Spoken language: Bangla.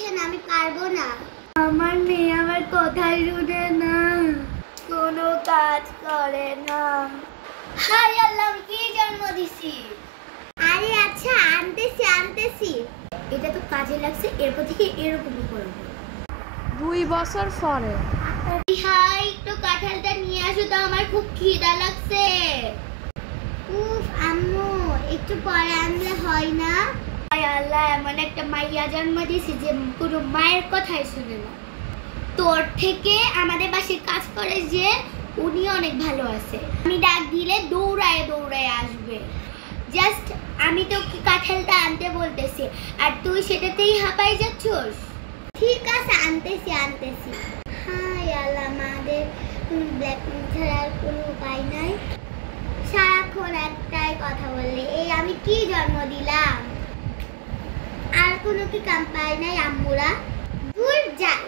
দিচ্ছেন, আমি পারবো না। আমার মেয়ে আমার কথাই শুনে না, কোনো কাজ করে না। হায় আল্লাহ, আমি কি জন্ম দিছি? আরে আচ্ছা, আনতেছি। এটা তো কাজে লাগছে, এরপর থেকে এরকমই করবো। 2 বছর পরে হাই, একটু কাঁঠালটা নিয়ে আসো তো, আমার খুব খিদা লাগছে। উফ আম্মু, একটু পরে আনলে হয় না? হায় আল্লাহ, এমন একটা মাইয়া জন্ম দিয়েছি যে কোনো মায়ের কথাই শুনে না। তোর থেকে আমাদের বাসায় কাজ করে যে উনি অনেক ভালো আছে, আমি ডাক দিলে দৌড়ায় আসবে। জাস্ট আমি তো কি কাঁঠালটা আনতে বলতেছি আর তুই সেটাতেই হাঁপাই যাচ্ছস। ঠিক আছে, আনতেছি। হায় আল্লাহ, আমাদের ব্ল্যাক ছাড়া আর কোনো উপায় নাই। সারাক্ষণ একটাই কথা বললে, এই আমি কি জন্ম দিলাম? আর কোনো কি কাম পাই নাই আম্মুরা? দূর যাই।